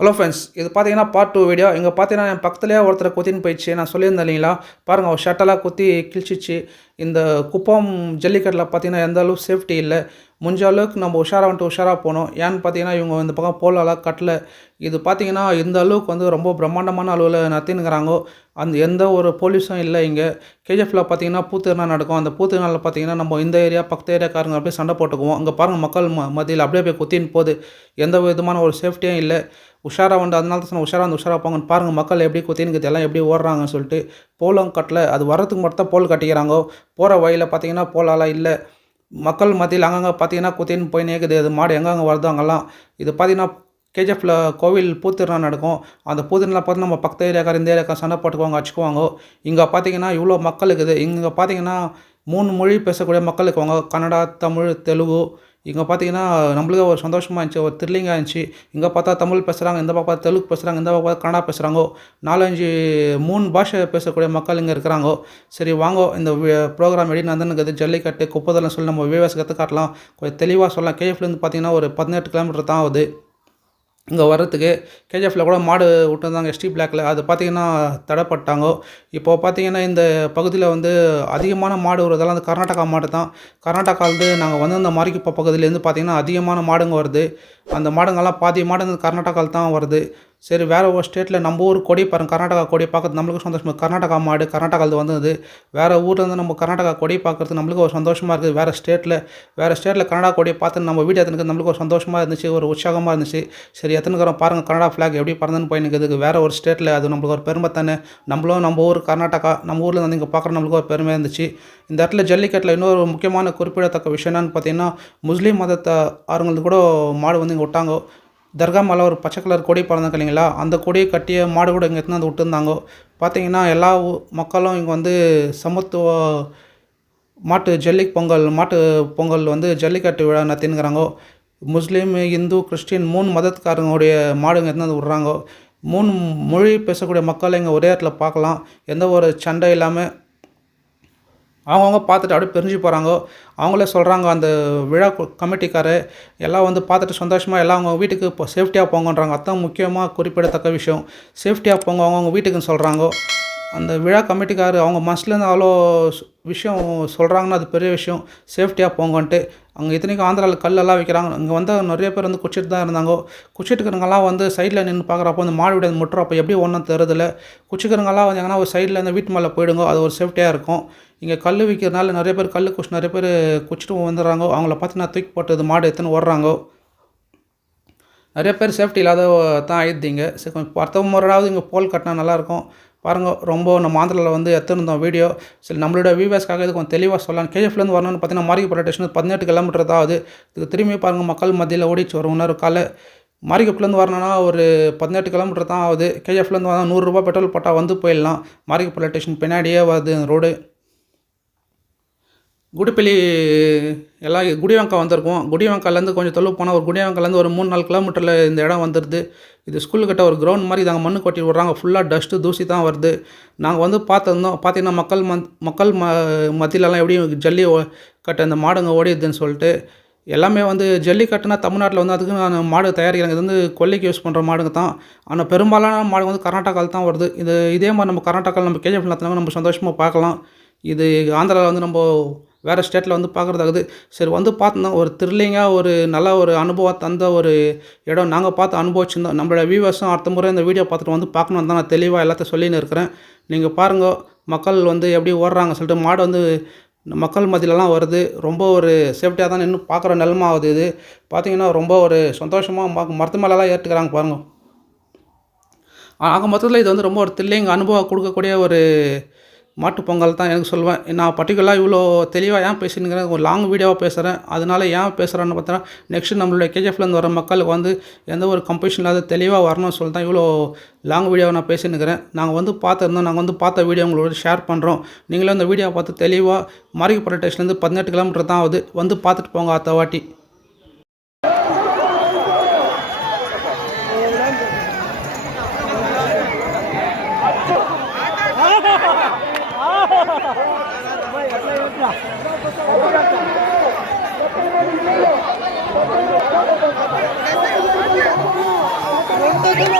Hello friends, இது பார்த்தீங்கன்னா part 2 video. இங்கே பார்த்தீங்கன்னா என் பக்கத்துலேயே ஒருத்தரை குத்தின்னு போயிடுச்சு. நான் சொல்லியிருந்தேன் இல்லைங்களா, பாருங்கள் அவர் ஷர்ட்டெல்லாம் குத்தி கிழிச்சிச்சு. இந்த குப்பம் ஜல்லிக்கட்டில் பார்த்தீங்கன்னா எந்த அளவுக்கு சேஃப்டி இல்லை. முடிஞ்ச அளவுக்கு நம்ம உஷாராக போகணும். ஏன்னு பார்த்தீங்கன்னா இவங்க இந்த பக்கம் போலெல்லாம் கட்டல. இது பார்த்தீங்கன்னா இந்த அளவுக்கு வந்து ரொம்ப பிரம்மாண்டமான அளவில் நடத்தினுக்கிறாங்கோ. அந்த எந்த ஒரு போலீஸும் இல்லை இங்கே. கேஜிஎஃப்ல பார்த்தீங்கன்னா பூத்திருநாள் நடக்கும். அந்த பூத்திருநாளில் பார்த்தீங்கன்னா நம்ம இந்த ஏரியா பக்கத்து ஏரியாக்காரங்க அப்படியே சண்டை போட்டுக்குவோம். அங்கே பாருங்கள் மக்கள் மத்தியில் அப்படியே போய் குத்தின்னு போகுது. எந்த விதமான ஒரு சேஃப்டியும் இல்லை. உஷாராக வந்து அதனால தான் உஷாராக போங்கன்னு பாருங்கள் மக்கள் எப்படி குத்தினுக்குது, எல்லாம் எப்படி ஓடுறாங்கன்னு சொல்லிட்டு. போலும் கட்டல, அது வரத்துக்கு மட்டும் தான் போல் கட்டிக்கிறாங்கோ. போகிற வழியில் பார்த்தீங்கன்னா போலாலாம் இல்லை. மக்கள் மத்தியில் அங்கங்கே பார்த்தீங்கன்னா குத்தின்னு போய் நேக்குது. அது மாடு எங்கெங்கே வருதோ அங்கெல்லாம். இது பார்த்தீங்கன்னா கேஜிஎஃப்ல கோவில் பூத்திருநாள் நடக்கும். அந்த பூத்திருநாள் பார்த்து நம்ம பக்கத்து ஏரியாக்கார இந்த ஏரியாக்கார சண்டை போட்டுக்குவாங்க, அடிச்சுக்குவாங்க. இங்கே பார்த்தீங்கன்னா இவ்வளோ மக்கள் இருக்குது. இங்கே பார்த்தீங்கன்னா 3 மொழி பேசக்கூடிய மக்கள் இருக்குவாங்க. கன்னடா, தமிழ், தெலுங்கு. இங்கே பார்த்தீங்கன்னா நம்மளுக்கே ஒரு சந்தோஷமாக இருந்துச்சு, ஒரு த்ரில்லிங்காக இருந்துச்சு. இங்கே பார்த்தா தமிழ் பேசுகிறாங்க, இந்த பக்கம் பார்த்தா தெலுங்கு பேசுகிறாங்க, இந்த பக்கம் பார்த்தா கன்னடா பேசுகிறாங்கோ. 4-5 பாஷை பேசக்கூடிய மக்கள் இங்கே இருக்கிறாங்கோ. சரி வாங்கோ, இந்த ப்ரோக்ராம் எப்படி நடந்துன்னு ஜல்லிக்கட்டு குப்பதெல்லாம் சொல்லி நம்ம வியூவர்ஸ் கற்றுக்காட்டலாம், கொஞ்சம் தெளிவாக சொல்லலாம். கேஎஃப்லேருந்து பார்த்தீங்கன்னா ஒரு 18 கிலோமீட்டர் தான் ஆகுது இங்கே வர்றதுக்கு. கேஜிஎஃப்ல கூட மாடு விட்டுருந்தாங்க எஸ்டி பிளாக்ல, அது பார்த்திங்கன்னா தடைப்பட்டாங்கோ. இப்போது பார்த்திங்கன்னா இந்த பகுதியில் வந்து அதிகமான மாடு வருதெல்லாம் அந்த கர்நாடகா மாடு தான். கர்நாடகாவிலேருந்து நாங்கள் வந்து அந்த மாரிக்குப்பா பகுதியிலேருந்து பார்த்திங்கன்னா அதிகமான மாடுங்க வருது. அந்த மாடுங்கள்லாம் பாதி மாடு இந்த கர்நாடகாவில் தான் வருது. சரி வேறு ஒரு ஸ்டேட்டில் நம்ம ஊர் கொடி பாருங்கள், கர்நாடகா கொடி பார்க்குறது நம்மளுக்கு சந்தோஷமாக. கர்நாடகா மாடு கர்நாடகாவில் வந்தது. வேறு ஊர்லேருந்து நம்ம கர்நாடகா கொடி பார்க்குறது நம்மளுக்கு ஒரு சந்தோஷமாக இருக்குது. வேறு ஸ்டேட்டில் கன்னடா கொடியை பார்த்து நம்ம வீடியோ எடுத்துனுக்கு நம்மளுக்கு ஒரு சந்தோஷமாக இருந்துச்சு, ஒரு உற்சாகமாக இருந்துச்சு. சரி எத்தனைக்கிறோம் பாருங்கள் கன்னடா ஃப்ளாக் எப்படி பறந்துன்னு போயினுக்குது வேறு ஒரு ஸ்டேட்டில். அது நம்மளுக்கு ஒரு பெருமை தானே. நம்ம ஊர் கர்நாடகா, நம்ம ஊரில் வந்து இங்கே பார்க்குற நம்மளுக்கு ஒரு பெருமை இருந்துச்சு. இந்த இடத்துல ஜல்லிக்கட்டில் இன்னொரு முக்கியமான குறிப்பிடத்தக்க விஷயம் என்னன்னு பார்த்தீங்கன்னா, முஸ்லீம் மதத்தை ஆறுங்களுக்கு கூட மாடு வந்து இங்கே விட்டாங்க. தர்கா மேலே ஒரு பச்சை கலர் கொடி பறந்தாங்க இல்லைங்களா, அந்த கொடியை கட்டிய மாடு கூட இங்கே எடுத்துன்னு வந்து விட்டுருந்தாங்க. பார்த்தீங்கன்னா எல்லா மக்களும் இங்கே வந்து சமத்துவ மாட்டு பொங்கல் வந்து ஜல்லிக்கட்டு விழா நடத்தினுக்கிறாங்க. முஸ்லீம், இந்து, கிறிஸ்டின் 3 மதத்துக்காரங்களுடைய மாடுங்க எடுத்துன்னு வந்து விட்றாங்க. 3 மொழி பேசக்கூடிய மக்களை இங்கே ஒரே இடத்துல பார்க்கலாம். எந்த ஒரு சண்டை இல்லாமல் அவங்கவுங்க பார்த்துட்டு அப்படியே பிரிஞ்சு போகிறாங்க. அவங்களே சொல்கிறாங்க, அந்த விழா கமிட்டிக்காரர் எல்லாம் வந்து பார்த்துட்டு சந்தோஷமாக எல்லாம் அவங்க வீட்டுக்கு இப்போ சேஃப்டியாக போங்கன்றாங்க. அதுதான் முக்கியமாக குறிப்பிடத்தக்க விஷயம். சேஃப்டியாக போங்க அவங்கவுங்க வீட்டுக்குன்னு சொல்கிறாங்க. அந்த விழா கமிட்டிக்காரர் அவங்க மனசுலேருந்து அவ்வளோ விஷயம் சொல்கிறாங்கன்னா அது பெரிய விஷயம். சேஃப்டியாக போங்கன்ட்டு. அங்கே இத்தனைக்கும் ஆந்திராவில் கல்லெல்லாம் வைக்கிறாங்க. இங்கே வந்து நிறைய பேர் வந்து குச்சிட்டு தான் இருந்தாங்க. குச்சிட்டுக்கிறவங்கலாம் வந்து சைடில் நின்று பார்க்குறப்போ அந்த மாடு விட முட்டுறோம். அப்போ எப்படி ஒன்றும் தெரியுதில்ல. குச்சிக்கிறவங்கலாம் வந்து எங்கன்னா ஒரு சைடில் இந்த வீட்டு மேலே போயிடுங்க, அது ஒரு சேஃப்டியாக இருக்கும். இங்கே கல் விற்கிறதுனால நிறைய பேர் நிறைய பேர் குச்சிட்டு வந்துடுறாங்க. அவங்கள பார்த்து நான் தூக்கி போட்டு மாடு எடுத்துன்னு ஓடுறாங்க. நிறைய பேர் சேஃப்டி இல்லாத தான் ஆயிடுதிங்க. சரி கொஞ்சம் அடுத்த முறையாவது இங்கே போல் கட்டினா நல்லாயிருக்கும். பாருங்கள் ரொம்ப நம்ம ஆந்திராவில் வந்து எடுத்துருந்தோம் வீடியோ. சரி நம்மளோட வியூவர்ஸ்க்காக இது கொஞ்சம் தெளிவாக சொல்லலாம். கேஜிஎஃப்லேருந்து வரணும்னு பார்த்தீங்கன்னா மாரிகுப்பம் ஸ்டேஷன் 18 கிலோமீட்டர் தான் ஆகுது. இதுக்கு திரும்பி பாருங்கள் மக்கள் மத்தியில் ஓடிச்சு ஒரு இன்னொரு காலை. மாரிகுப்பத்துலேருந்து வரணும்னா ஒரு 18 கிலோமீட்டர் தான் ஆகுது. கேஜிஎஃப்லேருந்து வந்தால் 100 ரூபா பெட்ரோல் போட்டால் வந்து போயிடலாம். மாரிகுப்பம் ஸ்டேஷன் பின்னாடியே வருது ரோடு. குடிப்பள்ளி எல்லாம் குடிவங்கா வந்திருக்கும். குடிவங்காலேருந்து கொஞ்சம் தொலைவு போனால் ஒரு குடிவங்காலேருந்து ஒரு 3-4 கிலோமீட்டரில் இந்த இடம் வந்துடுது. இது ஸ்கூலுக்கிட்ட ஒரு கிரவுண்ட் மாதிரி இதாங்க மண்ணு கொட்டி விட்றாங்க. ஃபுல்லாக டஸ்ட்டு தூசி தான் வருது. நாங்கள் வந்து பார்த்துருந்தோம். பார்த்தீங்கன்னா மக்கள் மத்தியிலலாம் எப்படி ஜல்லி கட்ட அந்த மாடுங்க ஓடிடுதுன்னு சொல்லிட்டு. எல்லாமே வந்து ஜல்லிக்கட்டுனா தமிழ்நாட்டில் வந்து அதுக்கு மாடு தயாரிக்கிறாங்க. இது வந்து கொல்லைக்கு யூஸ் பண்ணுற மாடுங்க தான். ஆனால் பெரும்பாலான மாடு வந்து கர்நாடகாவில் தான் வருது. இதே மாதிரி நம்ம கர்நாடகாவில் நம்ம கேஜிஎஃப் நடத்தினாங்க நம்ம சந்தோஷமாக பார்க்கலாம். இது ஆந்திராவில் வந்து நம்ம வேறு ஸ்டேட்டில் வந்து பார்க்குறதாகுது. சரி வந்து பார்த்தோம்னா ஒரு த்ரில்லிங்காக ஒரு நல்ல ஒரு அனுபவம் தந்த ஒரு இடம் நாங்கள் பார்த்து அனுபவிச்சிருந்தோம். நம்மளோட வியூவர்ஸும் அடுத்த முறை இந்த வீடியோ பார்த்துட்டு வந்து பார்க்கணும் தான் நான் தெளிவாக எல்லாத்தையும் சொல்லின்னு இருக்கிறேன். நீங்கள் பாருங்கள் மக்கள் வந்து எப்படி ஓடுறாங்க சொல்லிட்டு. மாடு வந்து மக்கள் மத்தியிலலாம் வருது. ரொம்ப ஒரு சேஃப்டியாக தான் நின்று பார்க்குற நிலமை ஆகுது. இது பார்த்திங்கன்னா ரொம்ப ஒரு சந்தோஷமாக மரத்து மேலெலாம் ஏற்றுக்கிறாங்க பாருங்கள். ஆக மொத்தத்தில் இது வந்து ரொம்ப ஒரு த்ரில்லிங் அனுபவம் கொடுக்கக்கூடிய ஒரு மாட்டு பொங்கல் தான் எனக்கு சொல்லுவேன். நான் பர்டிகுலராக இவ்வளோ தெளிவாக ஏன் பேசினுக்கிறேன், ஒரு லாங் வீடியோவாக பேசுகிறேன். அதனால் ஏன் பேசுகிறேன்னு பார்த்தோன்னா நெக்ஸ்ட்டு நம்மளுடைய கேஜிஎஃப்லேருந்து வர மக்களுக்கு வந்து எந்த ஒரு கம்பெஷன் இல்லாத தெளிவாக வரணும்னு சொல்லி தான் இவ்வளோ லாங் வீடியோவை நான் பேசினுக்கிறேன். நாங்கள் வந்து பார்த்த வீடியோ உங்களோட ஷேர் பண்ணுறோம். நீங்களும் இந்த வீடியோவை பார்த்து தெளிவாக மாரிகுப்பம் ஸ்டேஷன்லேருந்து 18 கிலோமீட்டர் தான் ஆகுது. வந்து பார்த்துட்டு போங்க அடுத்த வாட்டி. Gracias.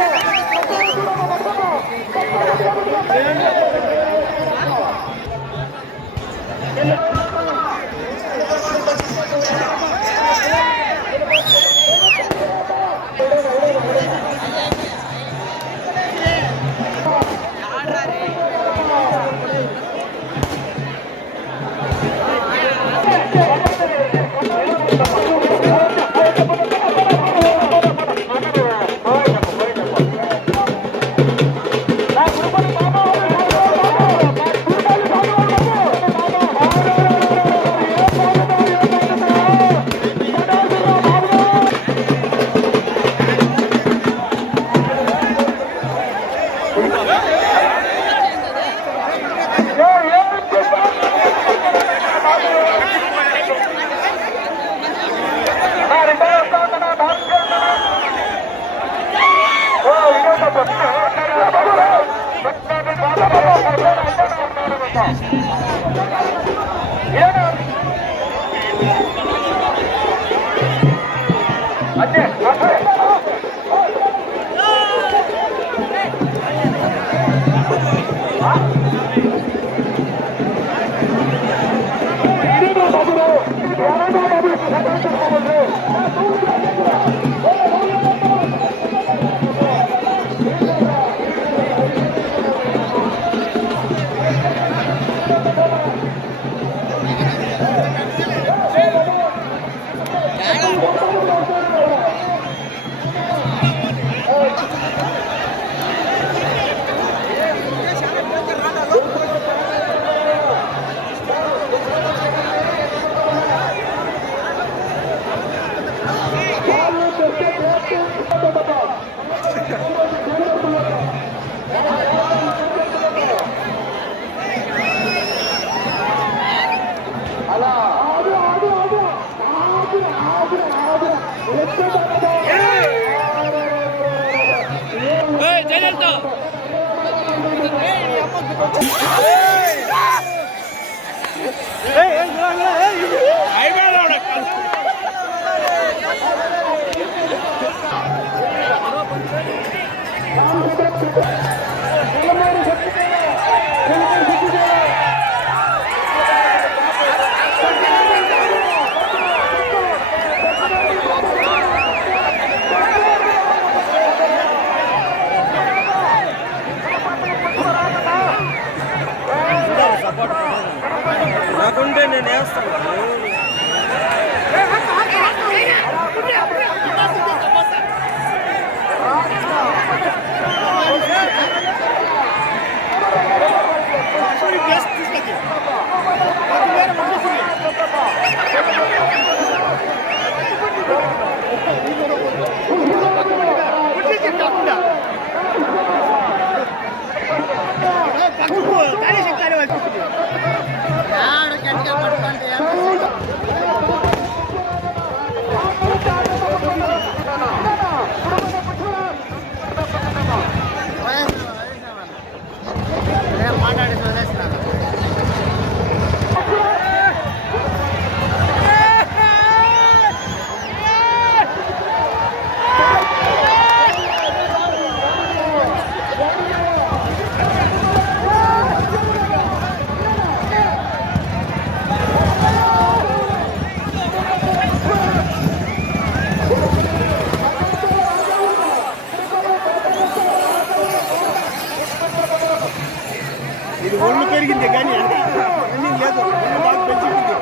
నాకుంటే నేను వేస్తాను. ఇది ఒళ్ళు పెరిగింది కానీ అన్నీ లేదు, ఒళ్ళు బాగా పెంచుకుంది.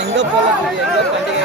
எங்க போல எங்க பண்டிகை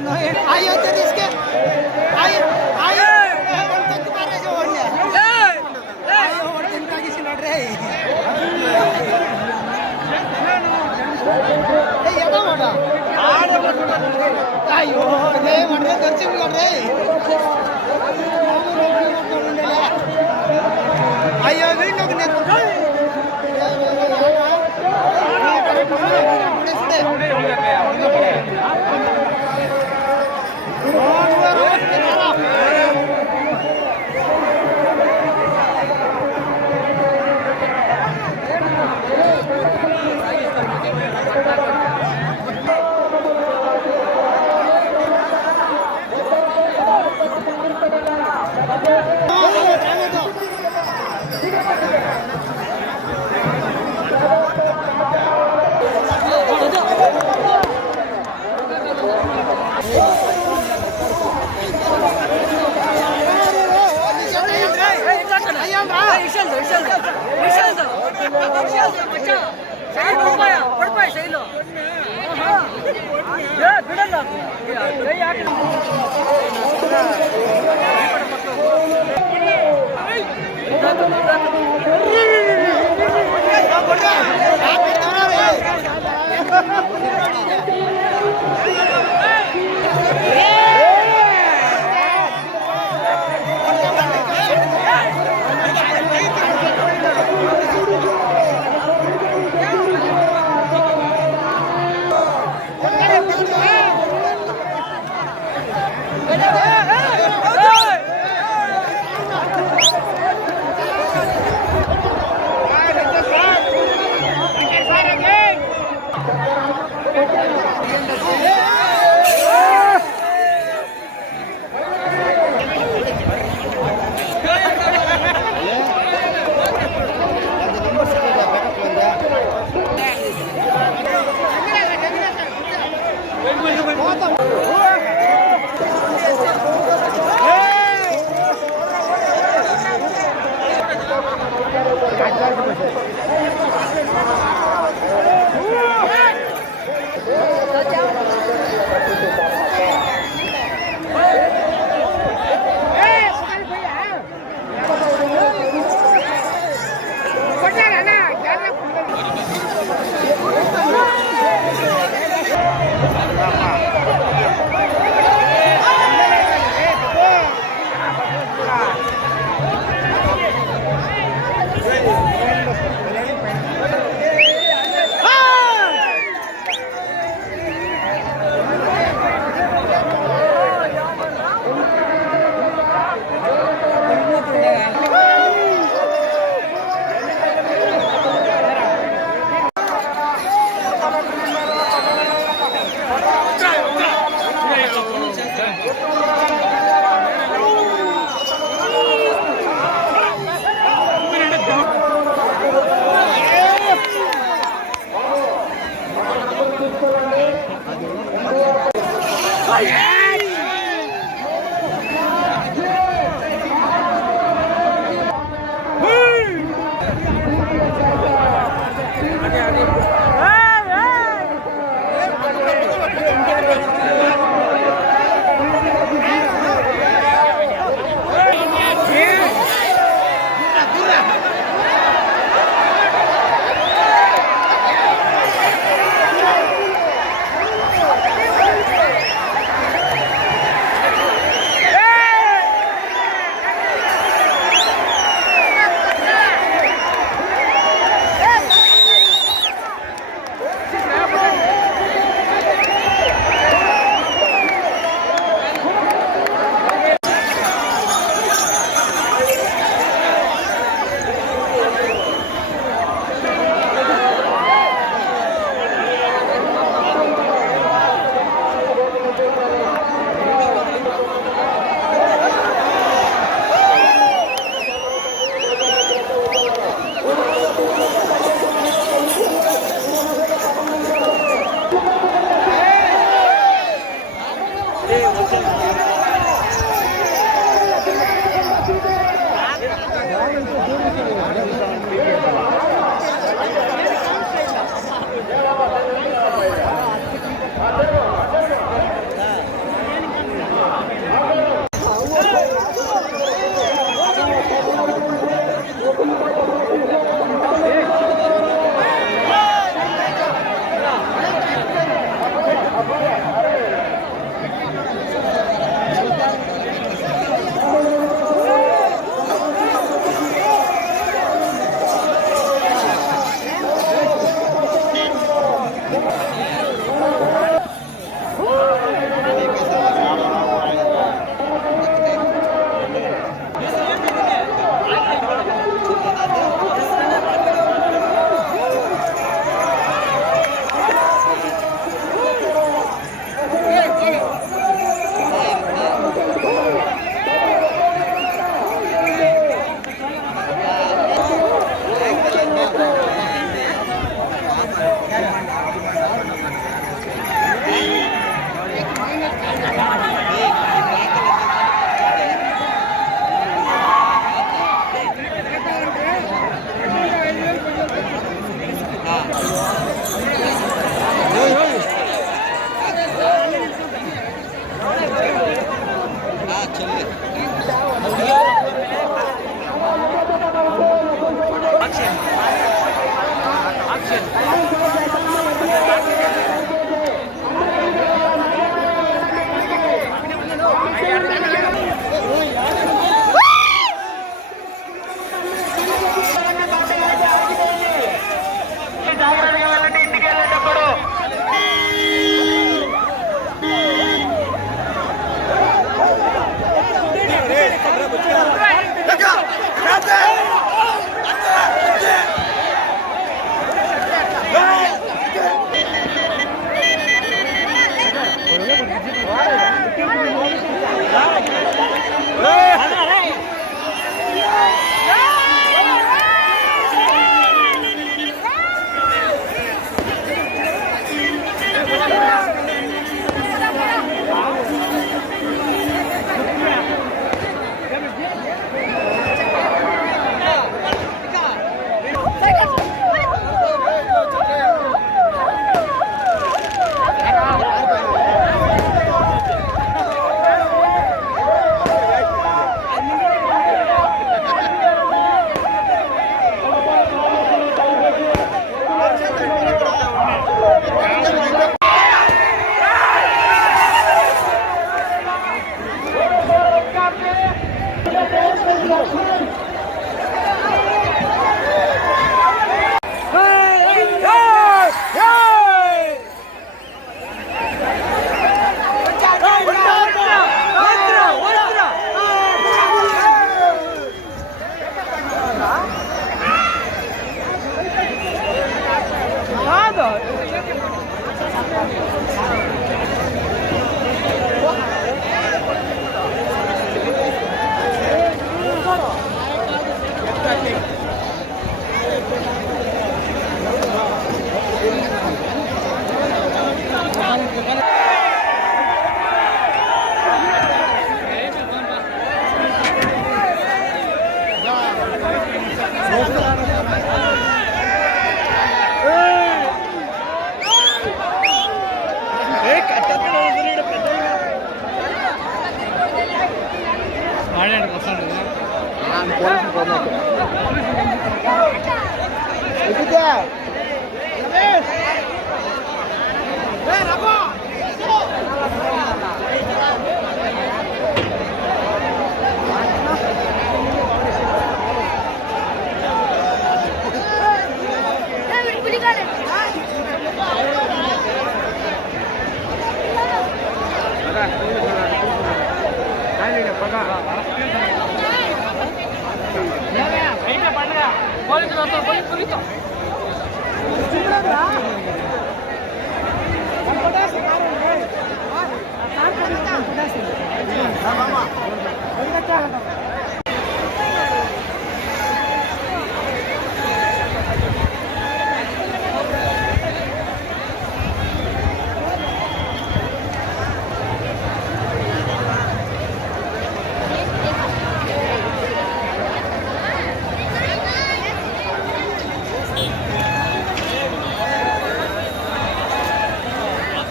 आयो तर इसके आयो आयो ಒಂದು ಬಾರೇಜ ಒಳ್ಳೆ ಆयो ಹೊರಟಿಂದಾಗಿಸಿ ನೋಡ್ರಿ ಎದ ಮಾಡ ಅಯ್ಯೋ ಲೇ ಮಾಡ್ರೆ ಖರ್ಚು ಮಾಡ್ರೆ ಅಯ್ಯೋ ವೀಣೋಗ ನೆತ್ತು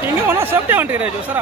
ಹಿಂಗೆ ಒಂದೊಂದು ಸೇಫ್ಟಿ ಹೊಂಟಿರಿ ಸರ